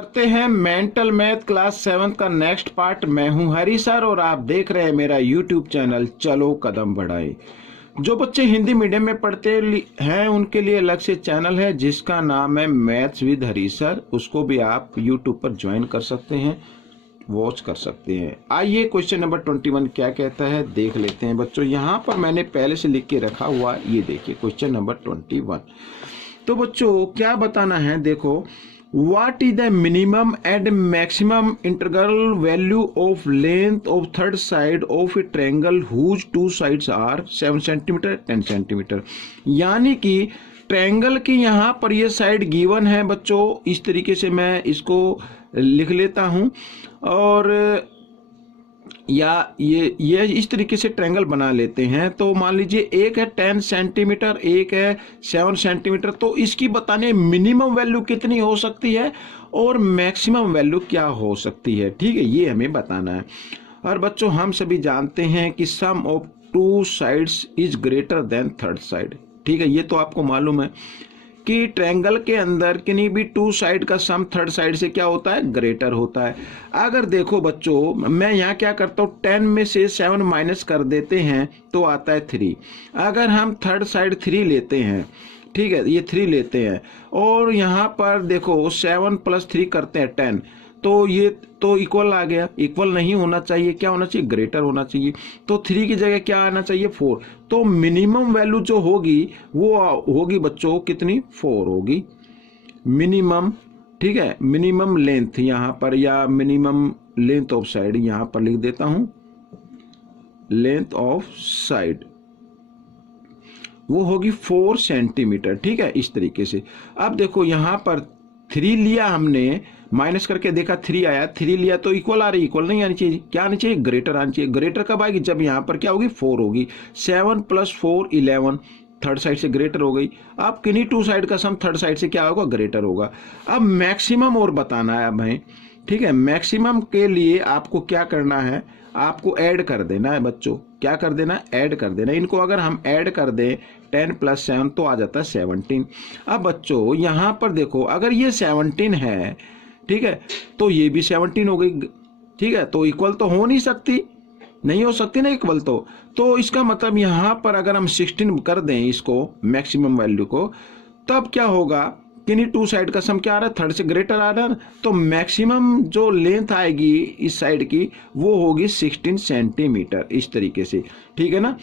करते हैं mental math class 7 का नेक्स्ट पार्ट। मैं हूं हरी सर और आप देख रहे हैं मेरा यूट्यूब चैनल चलो कदम बढ़ाएं। जो बच्चे हिंदी मीडियम में पढ़ते हैं उनके लिए अलग से चैनल है जिसका नाम है मैथ्स विद हरी सर। उसको भी आप यूट्यूब पर ज्वाइन कर सकते हैं, वॉच कर सकते हैं। आइए क्वेश्चन नंबर 21 क्या कहता है देख लेते हैं बच्चों। यहाँ पर मैंने पहले से लिख के रखा हुआ, ये देखिए क्वेश्चन नंबर 21। तो बच्चों क्या बताना है, देखो What is the minimum and maximum integral value of length of third side of a triangle whose two sides are 7 cm 10 cm। यानी कि ट्रायंगल की यहाँ पर ये साइड गिवन है बच्चों। इस तरीके से मैं इसको लिख लेता हूँ और या ये इस तरीके से ट्रायंगल बना लेते हैं। तो मान लीजिए एक है 10 सेंटीमीटर, एक है 7 सेंटीमीटर। तो इसकी बताने मिनिमम वैल्यू कितनी हो सकती है और मैक्सिमम वैल्यू क्या हो सकती है, ठीक है, ये हमें बताना है। और बच्चों हम सभी जानते हैं कि sum of two sides is greater than third side, ठीक है, ये तो आपको मालूम है कि ट्रायंगल के अंदर किन्हीं भी टू साइड का सम थर्ड साइड से क्या होता है, ग्रेटर होता है। अगर देखो बच्चों मैं यहाँ क्या करता हूँ, 10 में से 7 माइनस कर देते हैं तो आता है 3। अगर हम थर्ड साइड 3 लेते हैं, ठीक है, ये 3 लेते हैं और यहाँ पर देखो 7 + 3 करते हैं 10, तो ये तो इक्वल आ गया। इक्वल नहीं होना चाहिए, क्या होना चाहिए, ग्रेटर होना चाहिए। तो 3 की जगह क्या आना चाहिए, 4। तो मिनिमम वैल्यू जो होगी वो होगी बच्चों कितनी, 4 होगी मिनिमम, ठीक है। मिनिमम लेंथ यहाँ पर या मिनिमम लेंथ ऑफ साइड यहाँ पर लिख देता हूं, लेंथ ऑफ साइड वो होगी 4 सेंटीमीटर, ठीक है, इस तरीके से। अब देखो यहाँ पर 3 लिया हमने, माइनस करके देखा 3 आया, 3 लिया तो इक्वल आ रही, इक्वल नहीं आनी चाहिए, क्या आनी चाहिए, ग्रेटर आनी चाहिए। ग्रेटर कब आएगी, जब यहाँ पर क्या होगी, 4 होगी। 7 + 4 11, थर्ड साइड से ग्रेटर हो गई। अब किन्हीं टू साइड का सम थर्ड साइड से क्या होगा, ग्रेटर होगा। अब मैक्सिमम और बताना है अब हमें, ठीक है। मैक्सिमम के लिए आपको क्या करना है, आपको ऐड कर देना है बच्चों। क्या कर देना है, ऐड कर देना। इनको अगर हम ऐड कर दें 10 + 7 तो आ जाता है 17। अब बच्चों यहाँ पर देखो अगर ये 17 है, ठीक है, तो ये भी 17 हो गई, ठीक है। तो इक्वल तो हो नहीं सकती, नहीं हो सकती ना इक्वल। तो इसका मतलब यहाँ पर अगर हम 16 कर दें इसको मैक्सिमम वैल्यू को, तब क्या होगा, किन्हीं टू साइड का सम क्या आ रहा है, थर्ड से ग्रेटर आ रहा है। तो मैक्सिमम जो लेंथ आएगी इस साइड की वो होगी 16 सेंटीमीटर, इस तरीके से, ठीक है ना।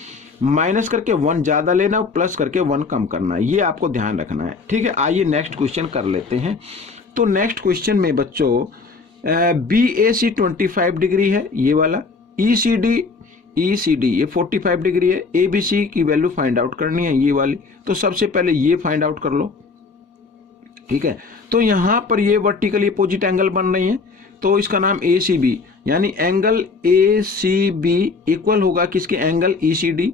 माइनस करके 1 ज्यादा लेना, प्लस करके 1 कम करना है, ये आपको ध्यान रखना है, ठीक है। आइए नेक्स्ट क्वेश्चन कर लेते हैं। तो नेक्स्ट क्वेश्चन में बच्चों BAC 25 डिग्री है ये वाला, ECD ये 45 डिग्री है, ABC की वैल्यू फाइंड आउट करनी है ये वाली। तो सबसे पहले ये फाइंड आउट कर लो, ठीक है। तो यहां पर ये वर्टिकली अपोजिट एंगल बन रही है, तो इसका नाम ACB, यानी एंगल ACB इक्वल होगा किसके, एंगल ECD,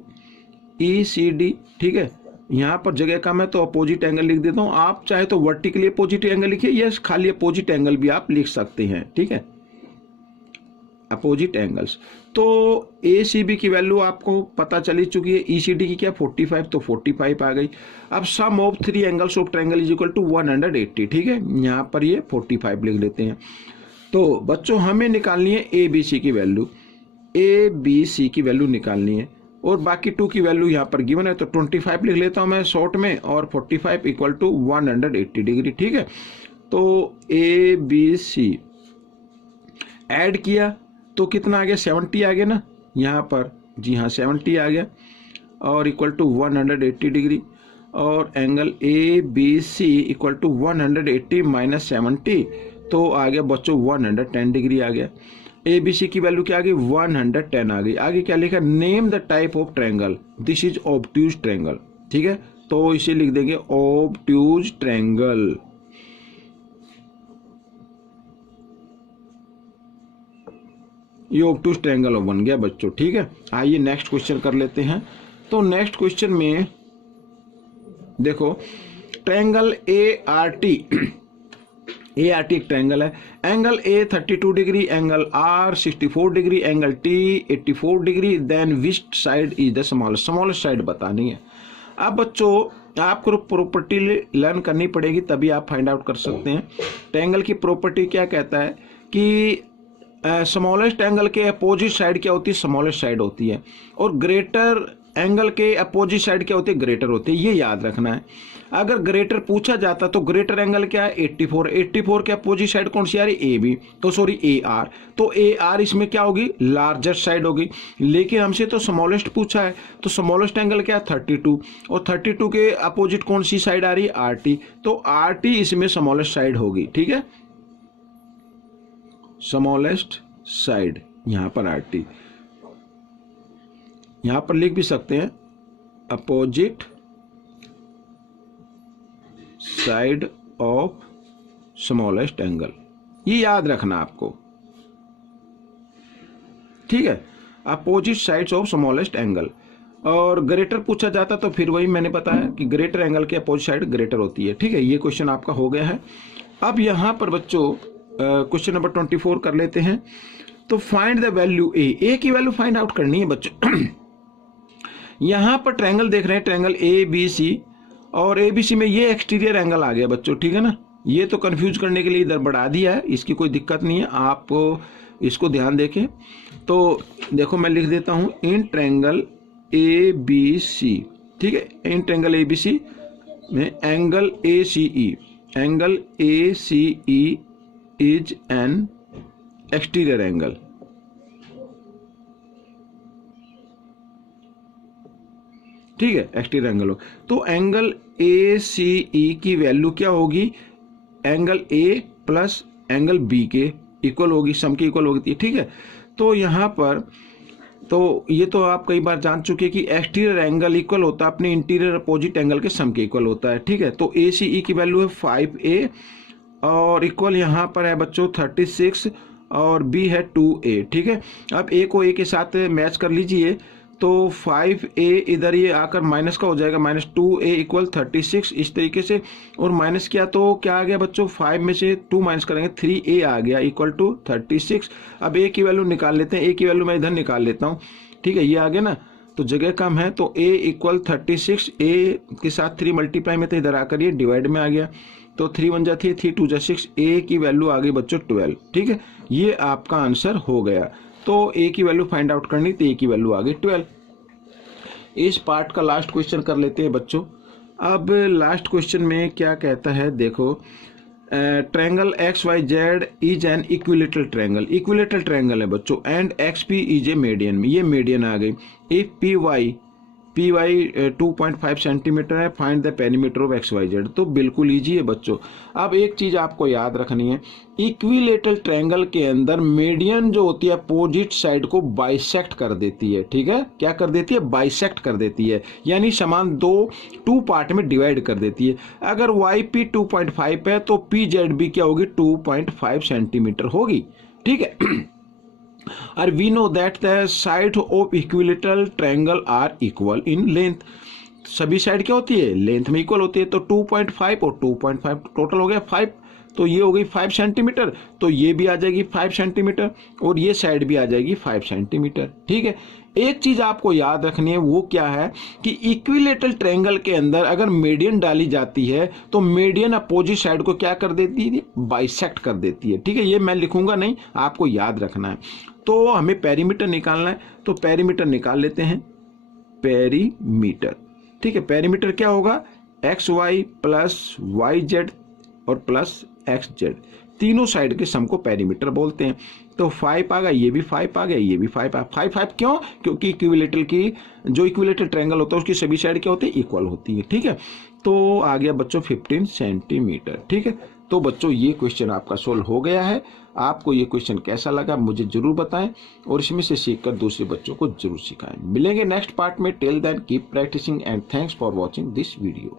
ठीक है। यहां पर जगह कम है तो अपोजिट एंगल लिख देता हूं। आप चाहे तो वर्टिकली अपोजिट एंगल लिखिए या खाली अपोजिट एंगल भी आप लिख सकते हैं, ठीक है, अपोजिट एंगल्स। तो ACB की वैल्यू आपको पता चली चुकी है, ECD की क्या 45, तो 45 आ गई। अब sum of 3 angles of triangle is equal to 180, ठीक है, यहाँ पर ये 45 लिख लेते हैं। तो बच्चों हमें निकालनी है ABC की वैल्यू, ABC की वैल्यू निकालनी है और बाकी 2 की वैल्यू यहाँ पर गिवन है। तो 25 लिख लेता हूँ मैं शॉर्ट में और 45 = 180 डिग्री, ठीक है। तो ABC ऐड किया तो कितना आ गया, 70 आ गया ना यहाँ पर, जी हाँ 70 आ गया और इक्वल टू 180 डिग्री। और एंगल ABC = 180 - 70 तो आ गया बच्चों 110 डिग्री आ गया। ABC की वैल्यू क्या आ गई, 110 आ गई। आगे क्या लिखा, name the type of triangle, this is obtuse triangle, ठीक है। तो इसे लिख देंगे ऑब्ट्यूज ट्रायंगल। ये ऑब्ट्यूज ट्रायंगल बन गया बच्चों, ठीक है। आइए नेक्स्ट क्वेश्चन कर लेते हैं। तो नेक्स्ट क्वेश्चन में देखो ट्रायंगल ART एक ट्रायंगल है। Angle A 32 degree, angle R 64 degree, angle T 84 degree, then which side is the smallest side बतानी है। अब बच्चों आपको प्रॉपर्टी लर्न करनी पड़ेगी, तभी आप फाइंड आउट कर सकते हैं। ट्रायंगल की प्रॉपर्टी क्या कहता है कि स्मॉलेस्ट एंगल के अपोजिट साइड क्या होती है, स्मॉलेस्ट साइड होती है, और ग्रेटर एंगल के अपोजिट साइड क्या होती है, ग्रेटर होती है। ये याद रखना है। अगर ग्रेटर पूछा जाता तो ग्रेटर एंगल क्या है, 84। 84 के अपोजिट साइड कौन सी आ रही, ए बी, तो सॉरी ए आर, तो ए आर इसमें क्या होगी, लार्जेस्ट साइड होगी। लेकिन हमसे तो स्मॉलेस्ट पूछा है, तो स्मॉलेस्ट एंगल क्या है, 32, और 32 के अपोजिट कौन सी साइड आ रही है, आर टी, तो आर टी इसमें स्मॉलेस्ट साइड होगी। ठीक है, स्मॉलेस्ट साइड यहां पर आर टी, यहां पर लिख भी सकते हैं opposite side of smallest angle, ये याद रखना आपको। ठीक है, opposite sides of smallest angle. और ग्रेटर पूछा जाता तो फिर वही मैंने बताया कि ग्रेटर एंगल के अपोजिट साइड ग्रेटर होती है। ठीक है, ये क्वेश्चन आपका हो गया है। अब यहां पर बच्चों क्वेश्चन नंबर 24 कर लेते हैं। तो फाइंड द वैल्यू ए की वैल्यू फाइंड आउट करनी है बच्चों। यहां पर ट्रायंगल देख रहे हैं, ट्रायंगल ए बी सी, और ए बी सी में ये एक्सटीरियर एंगल आ गया बच्चों। ठीक है ना, ये तो कंफ्यूज करने के लिए इधर बढ़ा दिया है, इसकी कोई दिक्कत नहीं है, आप इसको ध्यान देखें। तो देखो मैं लिख देता हूं इन ट्रायंगल ए बी सी। ठीक है, in triangle A B C में angle A C E, angle A C E is an exterior angle. ठीक है, एक्सटीरियर एंगल हो तो एंगल ए सी ई की वैल्यू क्या होगी, angle A plus angle B के इक्वल होगी, सम के इक्वल होगी। ठीक है, तो यहां पर तो ये तो आप कई बार जान चुके कि एक्सटीरियर एंगल इक्वल होता है अपने इंटीरियर अपोजिट एंगल के सम के इक्वल होता है। ठीक है, तो ए सी ई की वैल्यू है 5a और इक्वल यहां पर है बच्चों 36 और b है 2a। ठीक है, अब a को a के साथ मैच कर लीजिए, तो 5a इधर ये आकर माइनस का हो जाएगा, माइनस 2a इक्वल 36 इस तरीके से, और माइनस किया तो क्या आ गया बच्चों, 5 में से 2 माइनस करेंगे 3a आ गया इक्वल टू 36। अब a की वैल्यू निकाल लेते हैं, a की वैल्यू मैं इधर निकाल लेता हूँ। ठीक है, ये आ गया ना, तो जगह कम है तो a इक्वल 36, a के साथ 3 मल्टीप्लाई में, तो इधर आकर ये डिवाइड में आ गया, तो 3 1 जा 3, 3 2 जा 6, a की वैल्यू आ गई बच्चों 12। ठीक है, ये आपका आंसर हो गया। तो a की वैल्यू फाइंड आउट करनी, तो a की वैल्यू आ गई 12। इस पार्ट का लास्ट क्वेश्चन कर लेते हैं बच्चों। अब लास्ट क्वेश्चन में क्या कहता है, देखो triangle X Y Z is an equilateral triangle, equilateral triangle है बच्चों, and X P is a median, ये मीडियन आ गई। इफ पी वाई 2.5 सेंटीमीटर है, find the perimeter of X Y Z. तो बिल्कुल इजी है बच्चों। अब एक चीज आपको याद रखनी है, इक्विलेटरल ट्रायंगल के अंदर मीडियन जो होती है अपोजिट साइड को बाइसेक्ट कर देती है। ठीक है, क्या कर देती है, बाइसेक्ट कर देती है, यानी समान टू पार्ट में डिवाइड कर देती है। अगर वाई पी 2.5 है तो पी जेड भी क्या होगी, 2.5 सेंटीमीटर होगी। ठीक है, और we know that the side of equilateral triangle are equal in length। सभी साइड क्या होती है, लेंथ में इक्वल होती है। तो 2.5 और 2.5 टोटल हो गया 5, तो ये हो गई 5 सेंटीमीटर, तो ये भी आ जाएगी 5 सेंटीमीटर, और ये साइड भी आ जाएगी 5 सेंटीमीटर। ठीक है, एक चीज आपको याद रखनी है, वो क्या है कि इक्विलेटरल ट्रायंगल के अंदर अगर मीडियन डाली जाती है तो मीडियन अपोजिट साइड को क्या कर देती है, बाइसेक्ट कर देती है। ठीक है, ये मैं लिखूंगा नहीं, आपको याद रखना है। तो हमें पेरीमीटर निकालना है, तो पेरीमीटर निकाल लेते हैं, पेरीमीटर। ठीक है, पेरीमीटर क्या होगा, X Y plus Y Z और प्लस एक्स जेड, तीनों साइड के सम को पेरीमीटर बोलते हैं। तो 5 आ गया, ये भी 5 आ गया, ये भी 5 आ गया। 5 क्यों, क्योंकि इक्विलेटरल की जो इक्विलेटरल ट्रायंगल होता है उसकी सभी साइड क्या होती है, इक्वल होती है। ठीक है, तो आ गया बच्चों 15 सेंटीमीटर। ठीक है, तो बच्चों ये क्वेश्चन आपका सोल्व हो गया है। आपको ये क्वेश्चन कैसा लगा मुझे जरूर बताएं, और इसमें से सीखकर दूसरे बच्चों को जरूर सिखाएं। मिलेंगे नेक्स्ट पार्ट में, till then keep practising and thanks for watching this video.